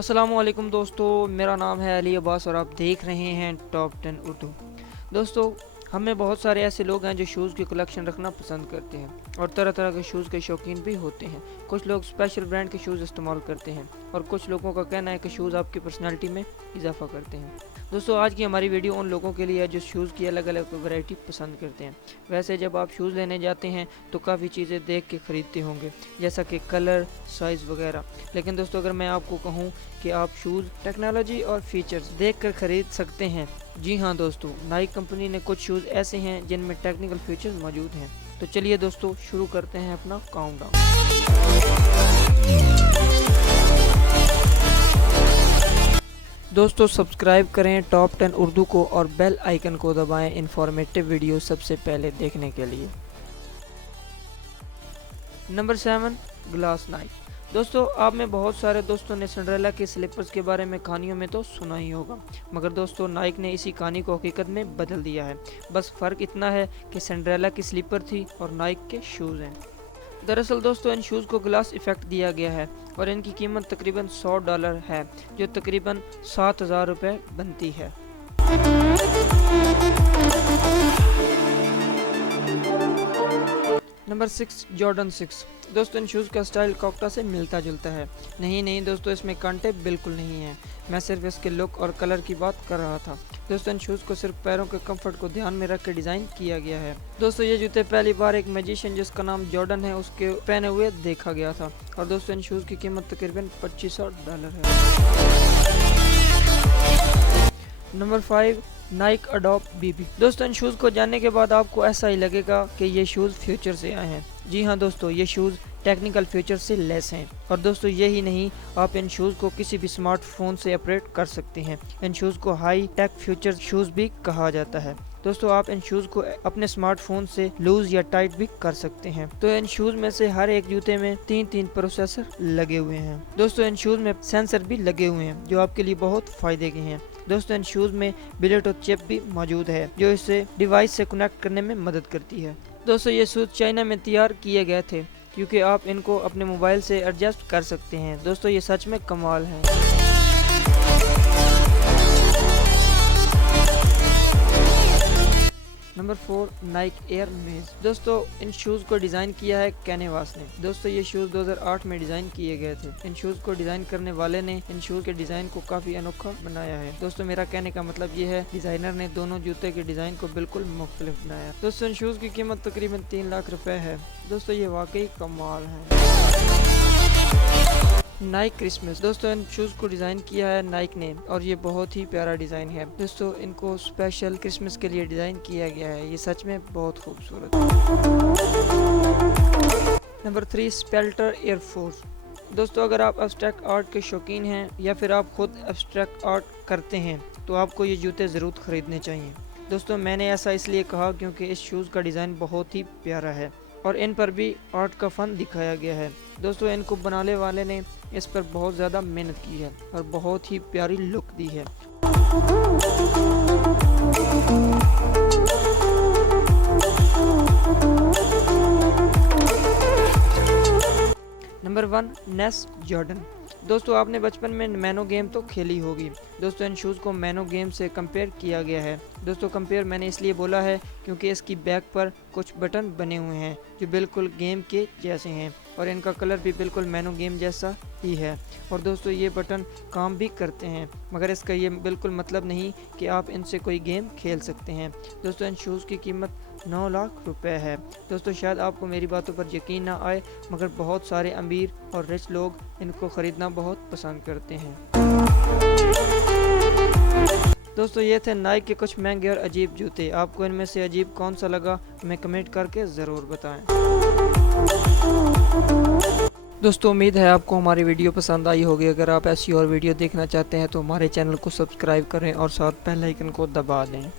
अस्सलामुअलैकुम दोस्तों, मेरा नाम है अली अब्बास और आप देख रहे हैं टॉप 10 उर्दू। दोस्तों, हमें बहुत सारे ऐसे लोग हैं जो शूज़ की कलेक्शन रखना पसंद करते हैं और तरह तरह के शूज़ के शौकीन भी होते हैं। कुछ लोग स्पेशल ब्रांड के शूज़ इस्तेमाल करते हैं और कुछ लोगों का कहना है कि शूज़ आपकी पर्सनैलिटी में इजाफा करते हैं। दोस्तों, आज की हमारी वीडियो उन लोगों के लिए है जो शूज़ की अलग अलग वैरायटी पसंद करते हैं। वैसे जब आप शूज़ लेने जाते हैं तो काफ़ी चीज़ें देख के ख़रीदते होंगे, जैसा कि कलर, साइज़ वगैरह। लेकिन दोस्तों, अगर मैं आपको कहूँ कि आप शूज़, टेक्नोलॉजी और फीचर्स देख कर ख़रीद सकते हैं, जी हाँ दोस्तों, नाइक कंपनी ने कुछ शूज़ ऐसे हैं जिनमें टेक्निकल फीचर्स मौजूद हैं। तो चलिए दोस्तों, शुरू करते हैं अपना काउंटडाउन। दोस्तों, सब्सक्राइब करें टॉप 10 उर्दू को और बेल आइकन को दबाएं इन्फॉर्मेटिव वीडियो सबसे पहले देखने के लिए। Number 7, glass Naik. दोस्तों, आप में बहुत सारे दोस्तों ने सिंड्रेला के स्लीपर्स के बारे में कहानियों में तो सुना ही होगा, मगर दोस्तों नाइक ने इसी कहानी को हकीकत में बदल दिया है। बस फ़र्क इतना है कि सिंड्रेला की स्लीपर थी और नाइक के शूज़ हैं। दरअसल दोस्तों, इन शूज़ को ग्लास इफ़ेक्ट दिया गया है और इनकी कीमत तकरीबन $100 है, जो तकरीबन 7,000 रुपये बनती है। Number 6, Jordan 6। दोस्तों, इन शूज़ का स्टाइल कॉकटा से मिलता जुलता है। नहीं दोस्तों, इसमें कांटे बिल्कुल नहीं है। मैं सिर्फ इसके लुक और कलर की बात कर रहा था। दोस्तों, इन शूज़ को सिर्फ पैरों के कंफर्ट को ध्यान में रख के डिज़ाइन किया गया है। दोस्तों, ये जूते पहली बार एक मैजिशियन जिसका नाम जॉर्डन है उसके पहने हुए देखा गया था और दोस्तों इन शूज़ की कीमत तकरीबन $2500 है। Number 5, Nike Adapt BB। दोस्तों, इन शूज़ को जानने के बाद आपको ऐसा ही लगेगा कि ये शूज़ फ्यूचर से आए हैं। जी हाँ दोस्तों, ये शूज़ टेक्निकल फीचर से लेस हैं और दोस्तों यही नहीं, आप इन शूज़ को किसी भी स्मार्टफोन से ऑपरेट कर सकते हैं। इन शूज़ को हाई टेक फ्यूचर शूज़ भी कहा जाता है। दोस्तों, आप इन शूज़ को अपने स्मार्टफोन से लूज या टाइट भी कर सकते हैं। तो इन शूज़ में से हर एक जूते में 3 प्रोसेसर लगे हुए हैं। दोस्तों, इन शूज़ में सेंसर भी लगे हुए हैं जो आपके लिए बहुत फ़ायदे के हैं। दोस्तों, इन शूज़ में ब्लूटूथ चिप भी मौजूद है जो इसे डिवाइस से कनेक्ट करने में मदद करती है। दोस्तों, ये शूज़ चाइना में तैयार किए गए थे क्योंकि आप इनको अपने मोबाइल से एडजस्ट कर सकते हैं। दोस्तों, ये सच में कमाल है। नंबर 4, नाइक एयर मेज। दोस्तों, इन शूज़ को डिज़ाइन किया है कैनवास ने। दोस्तों, ये शूज़ 2008 में डिज़ाइन किए गए थे। इन शूज़ को डिज़ाइन करने वाले ने इन शूज़ के डिज़ाइन को काफ़ी अनोखा बनाया है। दोस्तों, मेरा कहने का मतलब ये है, डिज़ाइनर ने दोनों जूते के डिज़ाइन को बिल्कुल मुख्तलिफ बनाया। दोस्तों, इन शूज़ की कीमत तकरीबन 3 लाख रुपए है। दोस्तों, ये वाकई कमाल है। नाइक क्रिसमस। दोस्तों, इन शूज़ को डिज़ाइन किया है नाइक ने और ये बहुत ही प्यारा डिज़ाइन है। दोस्तों, इनको स्पेशल क्रिसमस के लिए डिज़ाइन किया गया है। ये सच में बहुत खूबसूरत है। नंबर 3, स्पेल्टर एयरफोर्स। दोस्तों, अगर आप एब्स्ट्रैक्ट आर्ट के शौकीन हैं या फिर आप खुद एब्स्ट्रैक्ट आर्ट करते हैं तो आपको ये जूते ज़रूर ख़रीदने चाहिए। दोस्तों, मैंने ऐसा इसलिए कहा क्योंकि इस शूज़ का डिज़ाइन बहुत ही प्यारा है और इन पर भी आर्ट का फन दिखाया गया है। दोस्तों, इनको बनाने वाले ने इस पर बहुत ज़्यादा मेहनत की है और बहुत ही प्यारी लुक दी है। नंबर 1, नेस जॉर्डन। दोस्तों, आपने बचपन में मैनो गेम तो खेली होगी। दोस्तों, इन शूज़ को मैनो गेम से कंपेयर किया गया है। दोस्तों, कंपेयर मैंने इसलिए बोला है क्योंकि इसकी बैक पर कुछ बटन बने हुए हैं जो बिल्कुल गेम के जैसे हैं और इनका कलर भी बिल्कुल मैनो गेम जैसा ही है। और दोस्तों, ये बटन काम भी करते हैं, मगर इसका ये बिल्कुल मतलब नहीं कि आप इनसे कोई गेम खेल सकते हैं। दोस्तों, इन शूज़ की कीमत 9 लाख रुपए है। दोस्तों, शायद आपको मेरी बातों पर यकीन ना आए, मगर बहुत सारे अमीर और रिच लोग इनको ख़रीदना बहुत पसंद करते हैं। दोस्तों, ये थे नाइक के कुछ महंगे और अजीब जूते। आपको इनमें से अजीब कौन सा लगा, हमें कमेंट करके ज़रूर बताएं। दोस्तों, उम्मीद है आपको हमारी वीडियो पसंद आई होगी। अगर आप ऐसी और वीडियो देखना चाहते हैं तो हमारे चैनल को सब्सक्राइब करें और साथ बेल आइकन को दबा दें।